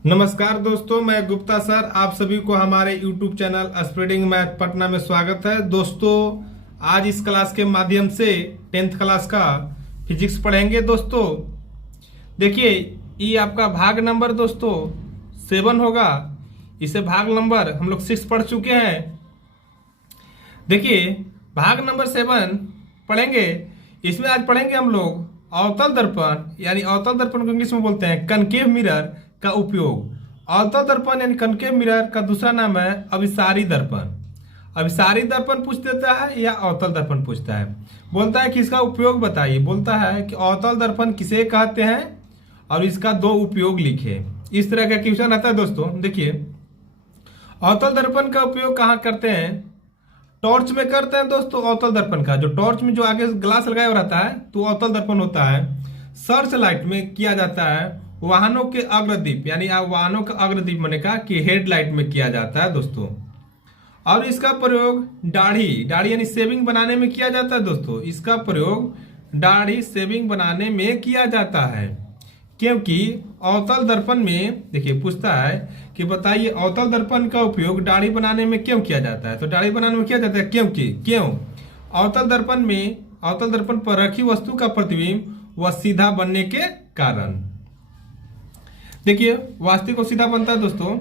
नमस्कार दोस्तों, मैं गुप्ता सर आप सभी को हमारे YouTube channel spreading math Patna में स्वागत है। दोस्तों, आज इस क्लास के माध्यम से 10th क्लास का फिजिक्स पढ़ेंगे। दोस्तों देखिए, ये आपका भाग नंबर दोस्तों 7 होगा। इसे भाग नंबर हम लोग 6 पढ़ चुके हैं। देखिए, भाग नंबर 7 पढ़ेंगे। इसमें आज पढ़ेंगे हम लोग अवतल दर्पण, यानी अवतल दर्पण को इंग्लिश में बोलते हैं कनकेव मिरर का उपयोग। अवतल दर्पण यानी कनकेव मिरर का दूसरा नाम है अभिसारी दर्पण। अभिसारी दर्पण पूछ देता है या अवतल दर्पण पूछता है। बोलता है कि इसका उपयोग बताइए। बोलता है कि अवतल दर्पण किसे कहते हैं और इसका 2 उपयोग लिखे। इस तरह का क्वेश्चन आता है। दोस्तों देखिए, अवतल दर्पण का उपयोग कहाँ करते हैं? टॉर्च में करते हैं दोस्तों। अवतल दर्पण का जो टॉर्च में जो आगे ग्लास लगाया हुआ रहता है तो अवतल दर्पण होता है। सर्च लाइट में किया जाता है। वाहनों के अग्रदीप यानी वाहनों का अग्रदीप मैंने कहा कि हेडलाइट में किया जाता है दोस्तों। और इसका प्रयोग दाढ़ी यानी शेविंग बनाने में किया जाता है दोस्तों। इसका प्रयोग दाढ़ी शेविंग बनाने में किया जाता है, क्योंकि अवतल दर्पण में देखिए पूछता है कि बताइए अवतल दर्पण का उपयोग दाढ़ी बनाने में क्यों किया जाता है। तो दाढ़ी बनाने में किया जाता है क्यों अवतल दर्पण पर रखी वस्तु का प्रतिबिंब वह सीधा बनने के कारण। देखिए, वास्तविक को सीधा बनता है दोस्तों।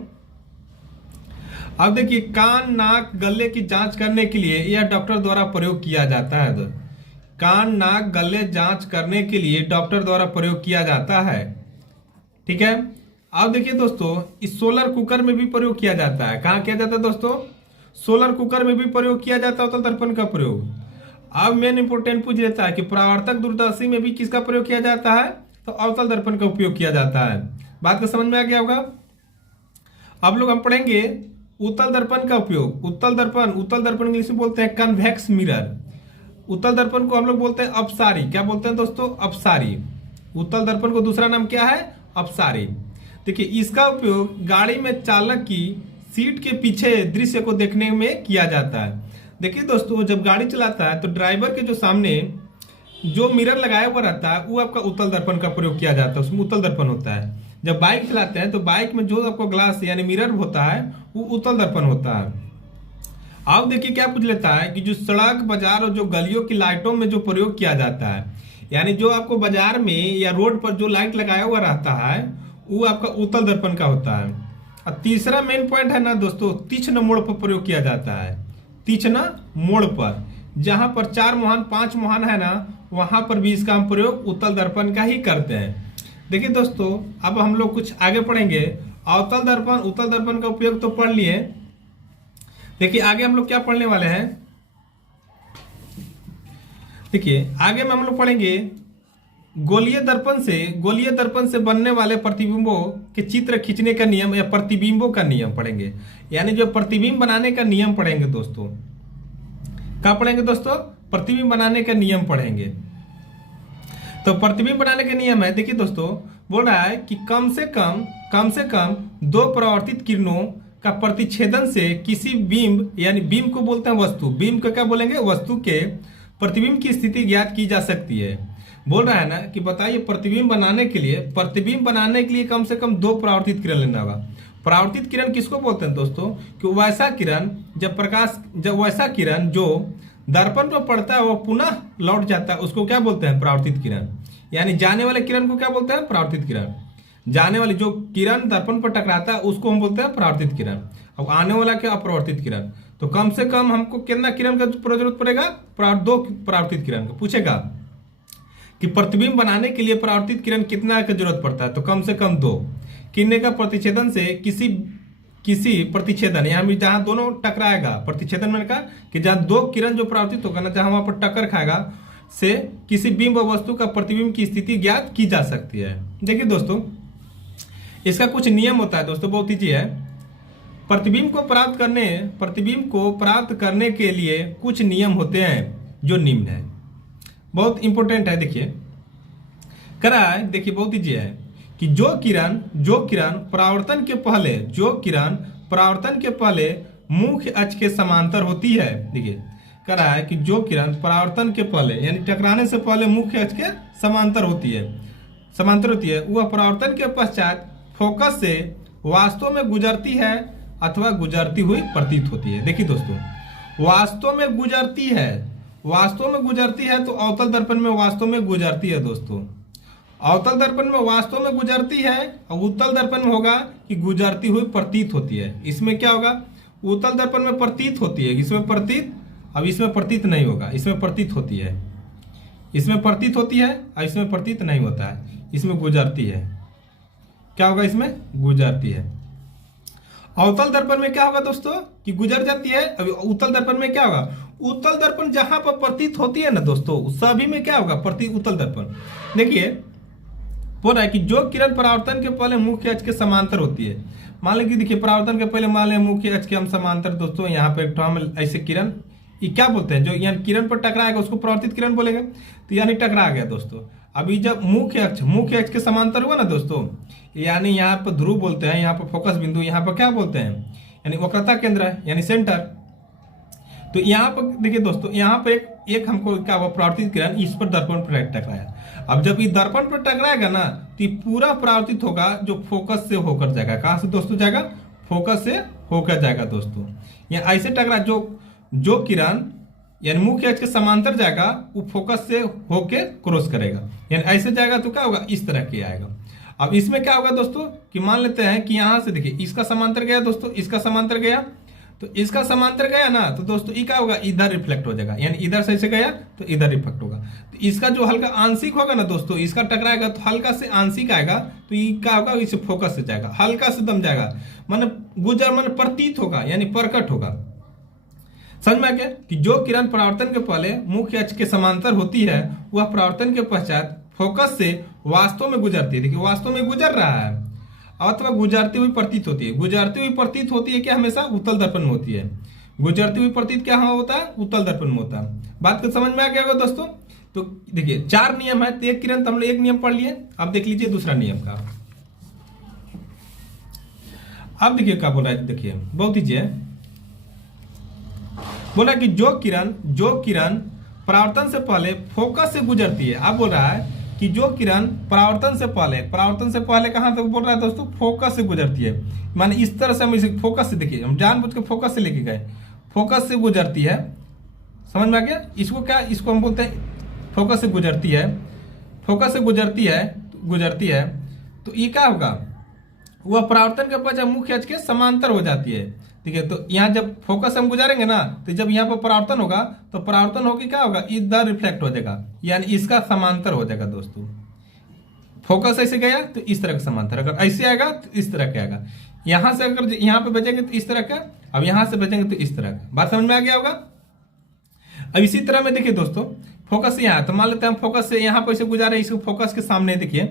अब देखिए, कान नाक गले की जांच करने के लिए यह डॉक्टर द्वारा प्रयोग किया जाता है। कान नाक गले जांच करने के लिए डॉक्टर द्वारा प्रयोग किया जाता है। ठीक है। अब देखिए दोस्तों, इस सोलर कुकर में भी प्रयोग किया जाता है। कहाँ किया जाता है दोस्तों? सोलर कुकर में भी प्रयोग किया जाता है अवतल दर्पण का प्रयोग। अब मेन इंपोर्टेंट पूछ लेता है कि परावर्तक दूरदर्शी में भी किसका प्रयोग किया जाता है? तो अवतल दर्पण का उपयोग किया जाता है। बात को समझ में आ गया होगा। अब लोग हम पढ़ेंगे उत्तल दर्पण का उपयोग। उत्तल दर्पण इंग्लिश में बोलते हैं कन्वेक्स मिरर। उत्तल दर्पण को हम लोग बोलते हैं अपसारी। क्या बोलते हैं दोस्तों? अपसारी। उत्तल दर्पण को दूसरा नाम क्या है? अपसारी। देखिए, इसका उपयोग गाड़ी में चालक की सीट के पीछे दृश्य को देखने में किया जाता है। देखिए दोस्तों, जब गाड़ी चलाता है तो ड्राइवर के जो सामने जो मिरर लगाया हुआ रहता है वो आपका उत्तल दर्पण का प्रयोग किया जाता है। उसमें उत्तल दर्पण होता है। जब बाइक चलाते हैं तो बाइक में जो आपको ग्लास यानी मिरर होता है वो उत्तल दर्पण होता है। अब देखिए क्या पूछ लेता है कि जो सड़क बाजार और जो गलियों की लाइटों में जो प्रयोग किया जाता है, यानी जो आपको बाजार में या रोड पर जो लाइट लगाया हुआ रहता है वो आपका उत्तल दर्पण का होता है। और तीसरा मेन पॉइंट है ना दोस्तों, तीक्ष्ण मोड़ पर प्रयोग किया जाता है। तीक्ष्ण मोड़ पर, जहां पर 4 मुहान 5 मुहान है ना, वहां पर भी इसका हम प्रयोग उत्तल दर्पण का ही करते हैं। देखिए दोस्तों, अब हम लोग कुछ आगे पढ़ेंगे। अवतल दर्पण उत्तल दर्पण का उपयोग तो पढ़ लिए। देखिए आगे हम लोग क्या पढ़ने वाले हैं। देखिए आगे में हम लोग पढ़ेंगे गोलीय दर्पण से बनने वाले प्रतिबिंबों के चित्र खींचने का नियम या प्रतिबिंबों का नियम पढ़ेंगे। यानी जो प्रतिबिंब बनाने का नियम पढ़ेंगे दोस्तों। क्या पढ़ेंगे दोस्तों? प्रतिबिंब बनाने का नियम पढ़ेंगे। तो प्रतिबिंब बनाने के नियम है। देखिए दोस्तों, बोल रहा है कि कम से कम 2 परावर्तित किरणों का प्रतिच्छेदन से किसी बिंब, यानी बिंब को बोलते हैं वस्तु, बिंब को क्या बोलेंगे? वस्तु के प्रतिबिंब की स्थिति ज्ञात की जा सकती है। बोल रहा है ना कि बताइए प्रतिबिंब बनाने के लिए कम से कम 2 परावर्तित किरण लेना होगा। परावर्तित किरण किसको बोलते हैं दोस्तों? कि वैसा किरण जो दर्पण पर पड़ता है वो पुनः लौट जाता है, उसको क्या बोलते हैं? परावर्तित किरण। यानी जाने वाले किरण को क्या बोलते हैं? परावर्तित किरण। जाने वाली जो किरण दर्पण पर टकराता है उसको हम बोलते हैं परावर्तित किरण। अब आने वाला क्या? अपरावर्तित किरण। तो कम से कम हमको कितना किरण का जरूरत पड़ेगा? 2 परावर्तित किरण का। पूछेगा कि प्रतिबिंब बनाने के लिए परावर्तित किरण कितना का जरूरत पड़ता है? तो कम से कम 2। किरणें का प्रतिच्छेदन से किसी प्रतिच्छेदन, यहाँ जहां दोनों टकराएगा, प्रतिच्छेदन मैंने कहा कि जहां 2 किरण जो परावर्तित होगा ना, जहां वहां पर टक्कर खाएगा, से किसी बिंब वस्तु का प्रतिबिंब की स्थिति ज्ञात की जा सकती है। देखिए दोस्तों, इसका कुछ नियम होता है दोस्तों, बहुत ईजी है। प्रतिबिंब को प्राप्त करने के लिए कुछ नियम होते हैं जो निम्न है। बहुत इंपॉर्टेंट है। देखिए करा है, देखिए बहुत ईजी है कि जो किरण परावर्तन के पहले मुख्य अक्ष के समांतर होती है। देखिए कह रहा है कि जो किरण परावर्तन के पहले यानी टकराने से पहले मुख्य अक्ष के समांतर होती है, वह परावर्तन के पश्चात फोकस से वास्तव में गुजरती है अथवा गुजरती हुई प्रतीत होती है। देखिए दोस्तों, वास्तव में गुजरती है, वास्तव में गुजरती है तो अवतल दर्पण में वास्तव में गुजरती है दोस्तों। अवतल दर्पण में वास्तव में गुजरती है और उत्तल दर्पण में होगा कि गुजरती हुई प्रतीत होती है। इसमें क्या होगा, उत्तल दर्पण में प्रतीत होती है, इसमें प्रतीत, अब इसमें प्रतीत नहीं होगा, इसमें प्रतीत होती है, इसमें प्रतीत होती है और इसमें प्रतीत नहीं होता है, इसमें गुजरती है। क्या होगा, इसमें गुजरती है। अवतल दर्पण में क्या होगा दोस्तों कि गुजर जाती है। अभी उत्तल दर्पण में क्या होगा, उत्तल दर्पण जहां पर प्रतीत होती है ना दोस्तों, सभी में क्या होगा, प्रति उत्तल दर्पण। देखिए बोल रहा है कि जो किरण परावर्तन के पहले मुख्य अक्ष के समांतर होती है। मान लीजिए देखिए, परावर्तन के पहले मान लें मुख्य अक्ष के हम समांतर दोस्तों, यहाँ पे एक तो हम ऐसे किरण, ये क्या बोलते हैं, जो यानी किरण पर टकराएगा उसको परावर्तित किरण बोलेंगे। तो यानी टकरा गया दोस्तों। अभी जब मुख्य अक्ष के समांतर हुआ ना दोस्तों, यानी यहाँ पर ध्रुव बोलते हैं, यहाँ पर फोकस बिंदु, यहाँ पर क्या बोलते हैं, यानी वक्रता केंद्र है, यानी सेंटर। तो यहाँ पर देखिए दोस्तों, यहाँ पर एक हमको क्या हुआ, परावर्तित किरण इस पर दर्पण पर टकराया। अब जब ये दर्पण पर टकराएगा ना तो ये पूरा परावर्तित होगा जो फोकस से होकर जाएगा। कहां से दोस्तों जाएगा, फोकस से होकर जाएगा दोस्तों। या ऐसे टकरा जो किरण यानी मुख्य अक्ष के समांतर जाएगा, वो फोकस से होके क्रॉस करेगा, यानी ऐसे जाएगा तो क्या होगा, इस तरह के आएगा। अब इसमें क्या होगा दोस्तों कि मान लेते हैं कि यहां से देखिए इसका समांतर गया दोस्तों, इसका समांतर गया, तो इसका समांतर गया ना तो दोस्तों ये क्या होगा, इधर रिफ्लेक्ट हो जाएगा, यानी इधर से ऐसे गया तो इधर रिफ्लेक्ट होगा। तो इसका जो हल्का आंशिक होगा ना दोस्तों, इसका टकराएगा तो हल्का से आंशिक आएगा, तो ये क्या होगा, इसे फोकस से जाएगा, हल्का से दम जाएगा, मतलब गुजर मन प्रतीत होगा, यानी प्रकट होगा। समझ में आ गया कि जो किरण परावर्तन के पहले मुख्य अक्ष के समांतर होती है, वह परावर्तन के पश्चात फोकस से वास्तव में गुजरती है। देखिए वास्तव में गुजर रहा है अथवा गुजरती हुई प्रतीत होती है। गुजरती हुई प्रतीत होती है क्या, हमेशा उत्तल दर्पण में होती है। गुजरती हुई प्रतीत क्या होता है, उत्तल दर्पण में होता है। बात को समझ में आ गया होगा दोस्तों। तो देखिए 4 नियम है, तो एक किरण तो हम लोग एक नियम पढ़ लिए। अब देख लीजिए दूसरा नियम का। अब देखिए क्या बोल रहा है, देखिए बहुत हीजिए, बोला कि जो किरण परावर्तन से पहले फोकस से गुजरती है। अब बोल रहा है कि जो किरण परावर्तन से पहले कहां तक बोल रहा है दोस्तों, फोकस से गुजरती है। माने इस तरह से हम इसे फोकस से, देखिए हम जानबूझ के फोकस से लेके गए, फोकस से गुजरती है। समझ में आ गया, इसको क्या, इसको हम बोलते हैं फोकस से गुजरती है, फोकस से गुजरती है। तो ये क्या होगा, वह परावर्तन के पश्चात मुख्य अक्ष के समांतर हो जाती है। ठीक है, तो यहाँ जब फोकस हम गुजारेंगे ना, तो जब यहाँ पर परावर्तन होगा तो परावर्तन होकर क्या होगा, इधर रिफ्लेक्ट हो जाएगा, यानी इसका समांतर हो जाएगा दोस्तों। फोकस ऐसे गया तो इस तरह का समांतर, अगर ऐसे आएगा तो इस तरह का आएगा। यहां से अगर यहाँ पे बचेंगे तो इस तरह का, अब यहां से बचेंगे तो इस तरह का। बात समझ में आ गया होगा। अब इसी तरह में देखिए दोस्तों, फोकस से यहाँ, तो मान लेते हैं हम फोकस से यहाँ पर इसे गुजारे, इसको फोकस के सामने देखिए,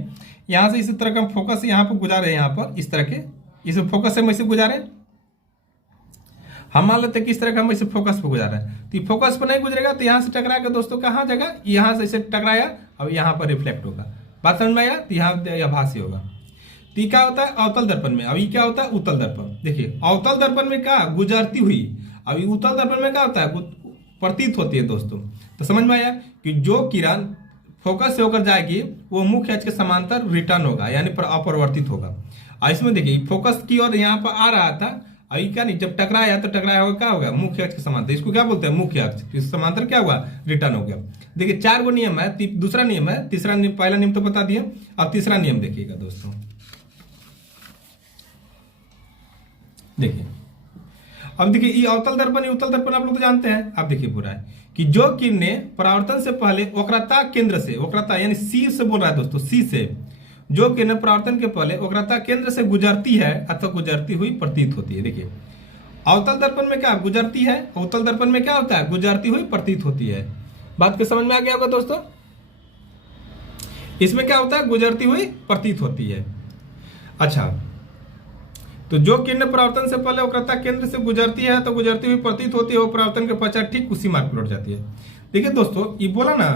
यहाँ से इसी तरह का हम फोकस यहाँ पर गुजारे, यहाँ पर इस तरह के, इसे फोकस से हम इसे गुजारे। हम मान लेते हैं कि इस तरह का हम इसे फोकस पे गुजारा है, तो फोकस पर नहीं गुजरेगा तो यहाँ से टकराएगा दोस्तों, कहाँ जाएगा, यहाँ से इसे टकराया, अब यहाँ पर रिफ्लेक्ट होगा। बात समझ में आया, तो यहाँ आभासी होगा। तो क्या होता है अवतल दर्पण में, अभी क्या होता है उत्तल दर्पण। देखिए अवतल दर्पण में क्या, गुजरती हुई, अभी उत्तल दर्पण में क्या होता है, प्रतीत होती है दोस्तों। तो समझ में आया कि जो किरण फोकस से होकर जाएगी वो मुख्य अक्ष के समांतर रिटर्न होगा, यानी अपरिवर्तित होगा। और इसमें देखिए फोकस की ओर यहाँ पर आ रहा था, अभी क्या नहीं, जब टकराया तो टकराया होगा, क्या होगा, मुख्य अक्ष के समांतर, इसको क्या बोलते हैं, मुख्य अक्ष समांतर क्या हुआ, रिटर्न हो गया। देखिए 4 गो नियम है, दूसरा नियम है, तीसरा नियम, पहला नियम तो बता दिए, अब तीसरा नियम देखिएगा दोस्तों। देखिए अब देखिए ये अवतल दर्पण उत्तल दर्पण आप लोग तो जानते हैं। अब देखिए पूरा है कि जो किरणें परावर्तन से पहले वक्रता केंद्र से, वक्रता यानी सी से बोल रहा है दोस्तों, सी से, जो किरण परावर्तन के पहले वक्रता केंद्र से गुजरती है अथवा गुजरती हुई प्रतीत होती है। देखिए अवतल दर्पण में क्या गुजरती है, उत्तल दर्पण में क्या होता है, गुजरती हुई प्रतीत होती है। बात के समझ में आ गया होगा दोस्तों। इसमें क्या होता है, गुजरती हुई प्रतीत होती है। अच्छा, तो जो किरण परावर्तन से पहले वक्रता केंद्र से गुजरती है तो गुजरती हुई प्रतीत होती है, वो परावर्तन के पश्चात ठीक उसी मार्ग पर लौट जाती है। देखिए दोस्तों ये बोला ना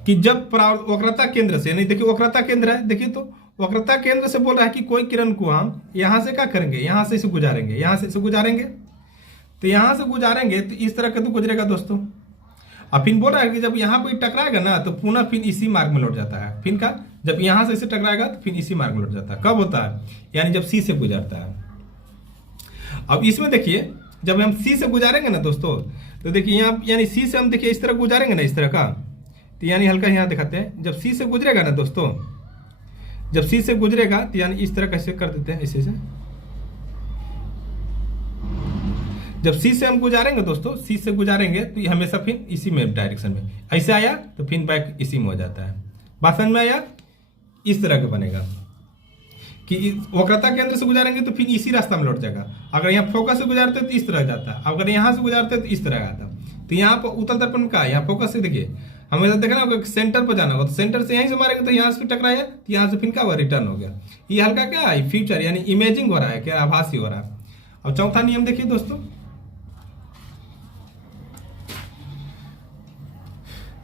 कि जब वक्रता केंद्र से, नहीं देखिए वक्रता केंद्र है, देखिए तो वक्रता केंद्र से बोल रहा है कि कोई किरण को हम यहां से क्या करेंगे, यहां से इसे गुजारेंगे, यहां से इसे गुजारेंगे, तो यहां से गुजारेंगे तो इस तरह का तो गुजरेगा दोस्तों। अब फिर बोल रहा है कि जब यहाँ पर टकराएगा ना तो पुनः फिर इसी मार्ग में लौट जाता है, फिर का जब यहां से इसे टकराएगा तो फिर इसी मार्ग में लौट जाता है। कब होता है? यानी जब सी से गुजरता है। अब इसमें देखिए जब हम सी से गुजारेंगे ना दोस्तों, तो देखिए यहाँ यानी सी से हम देखिए इस तरह गुजारेंगे ना, इस तरह का, तो यानी हल्का यहाँ दिखाते हैं, जब सी से गुजरेगा ना दोस्तों, जब सी से गुजरेगा तो यानी इस तरह कैसे कर देते हैं, इसे से जब सी से हम गुजारेंगे दोस्तों, सी से गुजारेंगे तो ये हमेशा फिर इसी में डायरेक्शन में ऐसे आया तो फिर बैक इसी में हो जाता है। बात समझ में आया? इस तरह का बनेगा कि वक्रता केंद्र से गुजारेंगे तो फिर इसी रास्ता में लौट जाएगा। अगर यहाँ फोकस से गुजारते तो इस तरह जाता है, अगर यहाँ से गुजारते तो इस तरह आता। तो यहाँ पर उत्तल दर्पण का यहाँ फोकस से देखिए हमेशा देखना होगा कि सेंटर पर जाना होगा, तो सेंटर से यहीं से मारेंगे तो यहाँ से टकराया तो यहाँ से फिर क्या हुआ, रिटर्न हो गया। ये हल्का क्या है, फ्यूचर यानी इमेजिंग हो रहा है, क्या आभासी हो रहा है। अब चौथा नियम देखिए दोस्तों,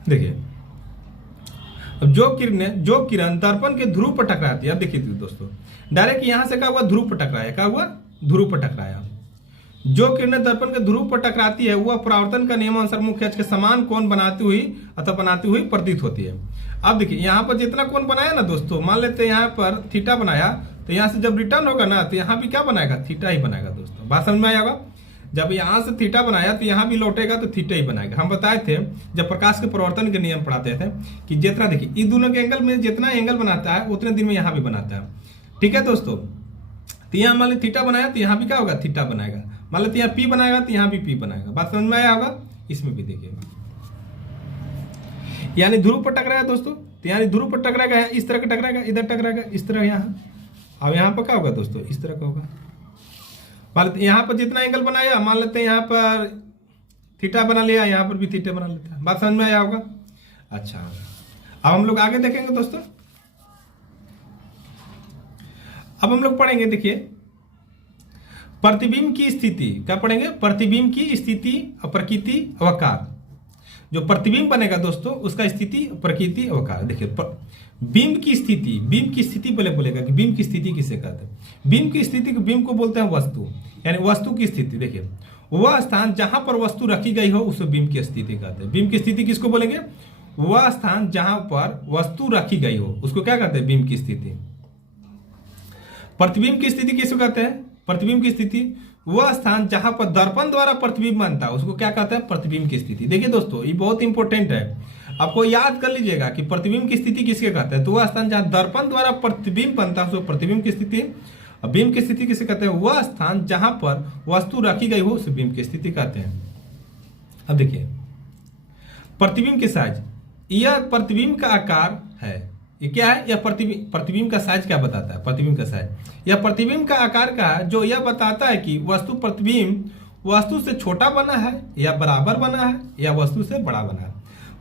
देखिए अब जो किरण दर्पण के ध्रुव पर टकराती है, अब देखिए दोस्तों डायरेक्ट यहां से क्या हुआ, ध्रुव पर टकराया, क्या हुआ, ध्रुव पर टकराया। जो किरणें दर्पण के ध्रुव पर टकराती है वह परावर्तन का नियमानुसार मुख्य अक्ष के समान कोण बनाती हुई प्रतीत होती है। अब देखिए यहाँ पर जितना कोण बनाया ना दोस्तों, मान लेते हैं यहाँ पर थीटा बनाया, तो यहाँ से जब रिटर्न होगा ना तो यहाँ भी क्या बनाएगा, थीटा ही बनाएगा दोस्तों। बात समझ में आया होगा? जब यहाँ से थीटा बनाया तो यहाँ भी लौटेगा तो थीटा ही बनाएगा। हम बताए थे जब प्रकाश के परिवर्तन के नियम पढ़ाते थे कि जितना देखिए इन दोनों के एंगल में जितना एंगल बनाता है उतने दिन में यहाँ भी बनाता है। ठीक है दोस्तों, तो यहाँ मान ली थीटा बनाया तो यहाँ भी क्या होगा, थीटा बनाएगा। मान लेते यहाँ पी बनाएगा तो यहाँ भी पी बनाएगा। बात समझ में आया होगा? इसमें भी देखिए यानी ध्रुव पर टकराया दोस्तों, तो यानी ध्रुव पर टकराएगा, इस तरह का टकराएगा, इधर टकराएगा, इस तरह यहाँ। अब यहाँ पर क्या होगा दोस्तों, इस तरह का होगा। मान लेते यहाँ पर जितना एंगल बनाया, मान लेते हैं यहाँ पर थीटा बना लिया, यहाँ पर भी थीटा बना लेते हैं। बात समझ में आया होगा? अच्छा, अब हम लोग आगे देखेंगे दोस्तों। अब हम लोग पढ़ेंगे, देखिए प्रतिबिंब की स्थिति, क्या पढ़ेंगे, प्रतिबिंब की स्थिति, प्रकृति, अवकार। जो प्रतिबिंब बनेगा दोस्तों उसका स्थिति, प्रकृति, अवकार। देखिए बिंब की स्थिति पहले बोलेगा कि बिंब की स्थिति किसे कहते हैं। बिंब की स्थिति को बिंब को बोलते हैं वस्तु, यानी वस्तु की स्थिति। देखिए वह स्थान जहां पर वस्तु रखी गई हो उसे बिंब की स्थिति कहते हैं। बिंब की स्थिति किसको बोलेंगे, वह स्थान जहां पर वस्तु रखी गई हो उसको क्या कहते हैं, बिंब की स्थिति। प्रतिबिंब की स्थिति किसको कहते हैं, प्रतिबिंब की स्थिति वह स्थान जहां पर दर्पण द्वारा प्रतिबिंब बनता है उसको क्या कहते हैं, प्रतिबिंब की स्थिति। देखिए दोस्तों ये बहुत इंपॉर्टेंट है, आपको याद कर लीजिएगा कि प्रतिबिंब की स्थिति किसके कहते हैं, तो वह स्थान जहां दर्पण द्वारा प्रतिबिंब बनता है उसको प्रतिबिंब की स्थिति। और बिंब की स्थिति किसे कहते हैं, वह स्थान जहां पर वस्तु रखी गई हो उसे बिंब की स्थिति कहते हैं। अब देखिए प्रतिबिंब की साइज, यह प्रतिबिंब का आकार है, ये क्या है, यह प्रतिबिंब का साइज क्या बताता है, प्रतिबिंब का साइज यह प्रतिबिंब का आकार का है जो यह बताता है कि वस्तु प्रतिबिंब वस्तु से छोटा बना है या बराबर बना है या वस्तु से बड़ा बना है।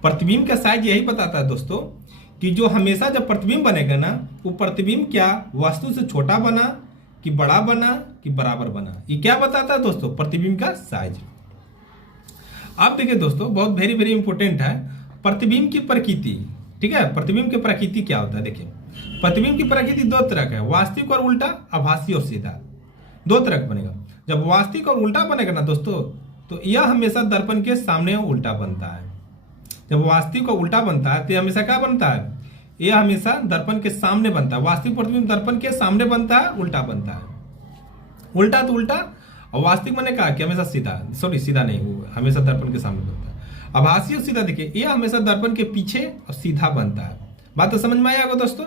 प्रतिबिंब का साइज यही बताता है दोस्तों कि जो हमेशा जब प्रतिबिंब बनेगा ना वो प्रतिबिंब क्या वस्तु से छोटा बना कि बड़ा बना कि बराबर बना, ये क्या बताता है दोस्तों, प्रतिबिंब का साइज। आप देखिए दोस्तों बहुत वेरी वेरी इंपॉर्टेंट है प्रतिबिंब की प्रकृति। ठीक है, प्रतिबिंब की प्रकृति क्या होता है, देखिए प्रतिबिंब की प्रकृति दो तरह का है, वास्तविक और उल्टा, आभासी और सीधा, दो तरह का बनेगा। जब वास्तविक और उल्टा बनेगा ना दोस्तों तो यह हमेशा दर्पण के सामने उल्टा बनता है। जब वास्तविक और उल्टा बनता है तो यह हमेशा क्या बनता है, यह हमेशा दर्पण के सामने बनता है। वास्तविक प्रतिबिंब दर्पण के सामने बनता है, उल्टा बनता है। उल्टा तो उल्टा और वास्तविक मैंने कहा कि हमेशा सीधा, सॉरी सीधा नहीं, वो हमेशा दर्पण के सामने बनता है। आभासी और सीधा देखिए यह हमेशा दर्पण के पीछे और सीधा बनता है। बात तो समझ में आया होगा दोस्तों?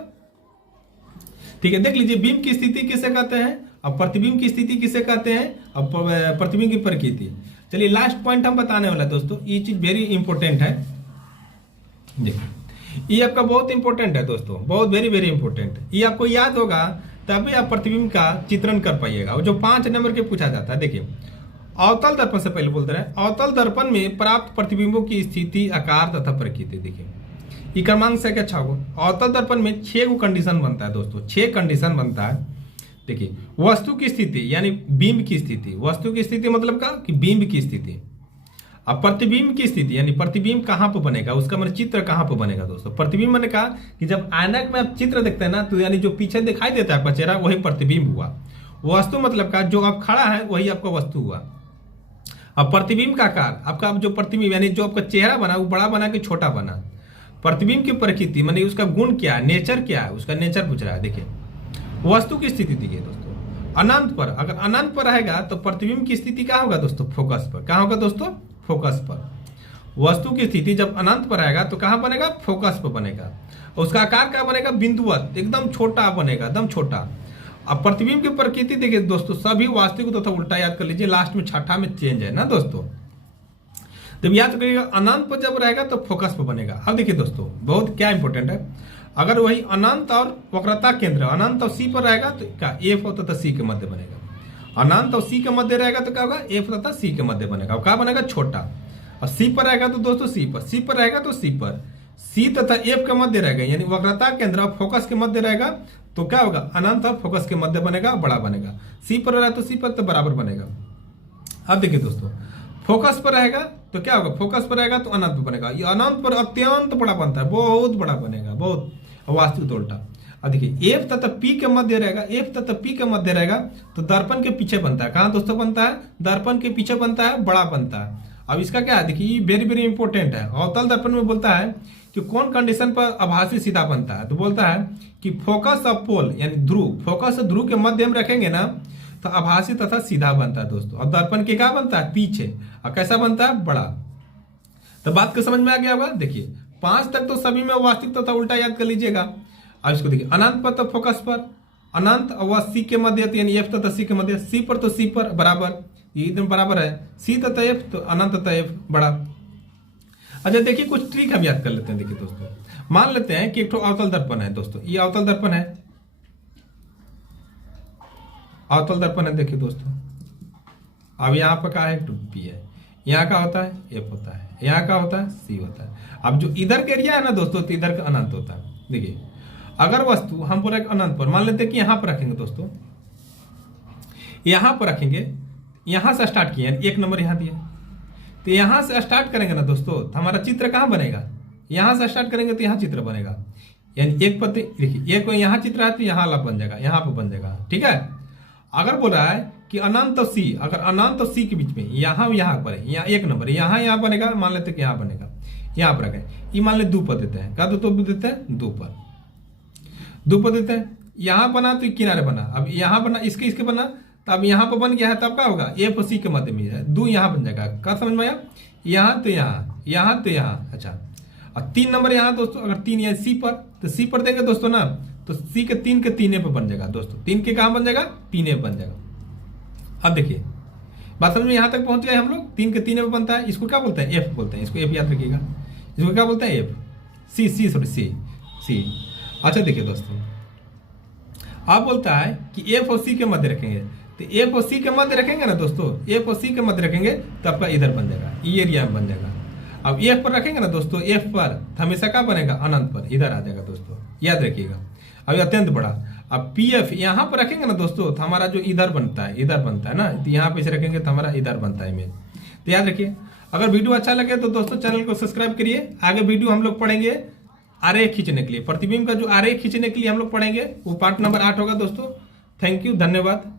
ठीक है, देख लीजिए बिंब की स्थिति किसे कहते हैं और प्रतिबिंब की स्थिति किसे कहते हैं और प्रतिबिंब की प्रकृति। चलिए लास्ट पॉइंट हम बताने वाला दोस्तों, ये चीज वेरी इंपॉर्टेंट है। देखिए ये आपका बहुत इंपॉर्टेंट है दोस्तों, बहुत वेरी वेरी इंपॉर्टेंट। ये आपको याद होगा तभी आप प्रतिबिंब का चित्रण कर पाइएगा। और जो 5 नंबर के पूछा जाता है, देखिए अवतल दर्पण से पहले बोलते रहे, अवतल दर्पण में प्राप्त प्रतिबिंबों की स्थिति, आकार तथा प्रकृति। देखिए ये क्रमांक से क्या, 6 गो। अवतल दर्पण में 6 गो कंडीशन बनता है दोस्तों, 6 कंडीशन बनता है। देखिए वस्तु की स्थिति यानी बिंब की स्थिति, वस्तु की स्थिति मतलब का कि बिंब की स्थिति। अब प्रतिबिंब की स्थिति यानी प्रतिबिंब कहाँ पर बनेगा, उसका मतलब चित्र कहाँ पर बनेगा दोस्तों। प्रतिबिंब मैंने कहा कि जब ऐनक में आप चित्र देखते हैं ना तो यानी जो पीछे दिखाई देता है आपका चेहरा वही प्रतिबिंब हुआ। वस्तु मतलब का जो आप खड़ा है वही आपका वस्तु हुआ। अब प्रतिबिंब का आकार, आपका जो प्रतिबिंब यानी जो आपका चेहरा बना वो बड़ा बना कि छोटा बना। प्रतिबिंब की प्रकृति माने उसका गुण क्या है, नेचर क्या है, उसका नेचर पूछ रहा है। देखिए वस्तु की स्थिति देखिए दोस्तों, अनंत पर, अगर अनंत पर रहेगा तो प्रतिबिंब की स्थिति क्या होगा दोस्तों, फोकस पर। कहाँ होगा दोस्तों, फोकस पर। वस्तु की स्थिति जब अनंत पर रहेगा तो कहाँ बनेगा, फोकस पर बनेगा। उसका आकार क्या बनेगा, बिंदुवत, एकदम छोटा बनेगा, एकदम छोटा। अब प्रतिबिंब की प्रकृति देखिए दोस्तों, सभी वास्तविक तथा उल्टा याद कर लीजिए, लास्ट में छठा में चेंज है ना दोस्तों। जब याद करिएगा अनंत पर जब रहेगा तो फोकस पर बनेगा। अब देखिए दोस्तों बहुत क्या इंपॉर्टेंट है, अगर वही अनंत और वक्रता केंद्र अनंत और सी पर रहेगा तो क्या, एफ तथा सी के मध्य बनेगा। अनंत और सी के मध्य रहेगा तो क्या होगा, एफ तथा सी के मध्य बनेगा। क्या बनेगा, छोटा। और सी पर रहेगा तो दोस्तों सी पर, सी पर रहेगा तो सी पर, सी तथा एफ के मध्य रहेगा, यानी वक्रता केंद्र और फोकस के मध्य रहेगा तो क्या होगा, अनंत और फोकस के मध्य बनेगा, बड़ा बनेगा। सी पर रहा तो सी पर तो बराबर बनेगा। अब देखिए दोस्तों फोकस पर रहेगा तो क्या होगा, फोकस पर रहेगा तो अनंत पर बनेगा। ये अनंत पर अत्यंत बड़ा बनता है, बहुत बड़ा बनेगा, बहुत वास्तविक तो उल्टा। अब देखिए एफ तथा पी के मध्य रहेगा, एफ तथा पी के मध्य रहेगा तो दर्पण के पीछे बनता है। कहाँ दोस्तों बनता है, दर्पण के पीछे बनता है, बड़ा बनता है। अब इसका क्या है देखिए, वेरी वेरी इंपॉर्टेंट है। अवतल दर्पण में बोलता है कि कौन कंडीशन पर आभासी सीधा बनता है, तो बोलता है कि फोकस ऑफ पोल यानी ध्रुव, फोकस ध्रुव के मध्य में रखेंगे ना तो आभासी तथा सीधा बनता है दोस्तों। और दर्पण के क्या बनता है, पीछे। और कैसा बनता है, बड़ा। तो बात को समझ में आ गया होगा। देखिए 5 तक तो सभी में वास्तविक तथा उल्टा याद कर लीजिएगा। अब इसको देखिए, अनंत पर तो फोकस पर, अनंत और सी के मध्य यानी एफ तथा सी के मध्य, सी पर तो सी पर बराबर, ये एकदम बराबर है। सी तथा एफ तो अनंत तथा एफ बड़ा। अच्छा देखिए कुछ ट्रिक हम याद कर लेते हैं। देखिए दोस्तों मान लेते हैं कि एक तो अवतल दर्पण है दोस्तों, ये अवतल दर्पण है, अवतल दर्पण है। देखिए दोस्तों अब यहाँ पर क्या है, पी है, यहाँ का होता है एफ होता है, यहाँ का होता है सी होता है। अब जो इधर का एरिया है ना दोस्तों, तो इधर का अनंत होता है। देखिए अगर वस्तु हम पूरा अनंत पर मान लेते हैं कि यहाँ पर रखेंगे दोस्तों, यहाँ पर रखेंगे, यहाँ से स्टार्ट किए, 1 नंबर यहाँ दिया, तो यहाँ से स्टार्ट करेंगे ना दोस्तों तो हमारा चित्र कहाँ बनेगा, यहाँ से स्टार्ट करेंगे तो यहाँ चित्र बनेगा। यानी एक पत्ते देखिए, एक यहाँ चित्र है तो यहाँ अलग बन जाएगा, यहाँ पर बन जाएगा, ठीक है। अगर बोल रहा है कि अनंत और सी, अगर अनंत और सी के बीच में यहाँ पर है, यहाँ 1 नंबर यहाँ बनेगा, मान लेते कि यहाँ बनेगा, यहाँ पर रखें, ये मान ले 2 पर देते हैं, क्या तो देते हैं 2 पर देते हैं। यहाँ बना तो किनारे बना, अब यहाँ बना, इसके बना, तब यहाँ पर बन गया है, तब क्या होगा, एफ और सी के मध्य में है, 2 यहाँ बन जाएगा। क्या समझ में आया, यहाँ तो यहाँ, यहाँ तो यहाँ। अच्छा और 3 नंबर यहाँ दोस्तों, अगर 3 यहाँ सी पर, तो सी पर देंगे दोस्तों ना, तो सी के 3 के 3 पर बन जाएगा दोस्तों, 3 के कहाँ बन जाएगा, 3 पर बन जाएगा। अब देखिए बात समझ में यहाँ तक पहुंच गए हम लोग, 3 के 3 पर बनता है, इसको क्या बोलते हैं, एफ बोलते हैं, इसको एफ याद रखिएगा, इसको क्या बोलते हैं, एफ, सी। अच्छा देखिए दोस्तों अब बोलता है कि एफ और सी के मध्य रखेंगे, तो एफ और सी के मध्य रखेंगे ना दोस्तों, एफ और सी के मध्य रखेंगे तो आपका इधर बन जाएगा, ये एरिया में बन जाएगा। अब एफ पर रखेंगे ना दोस्तों, एफ पर हमेशा क्या बनेगा, अनंत पर, इधर आ जाएगा दोस्तों, याद रखिएगा। अब अत्यंत बड़ा। अब पी एफ यहाँ पर रखेंगे ना दोस्तों तो हमारा जो इधर बनता है ना, तो यहाँ पे से रखेंगे तो हमारा इधर बनता है इमेज। तो याद रखिए, अगर वीडियो अच्छा लगे तो दोस्तों चैनल को सब्सक्राइब करिए। आगे वीडियो हम लोग पढ़ेंगे आरेख खींचने के लिए, प्रतिबिंब का जो आरेख खींचने के लिए हम लोग पढ़ेंगे, वो पार्ट नंबर 8 होगा दोस्तों। थैंक यू, धन्यवाद।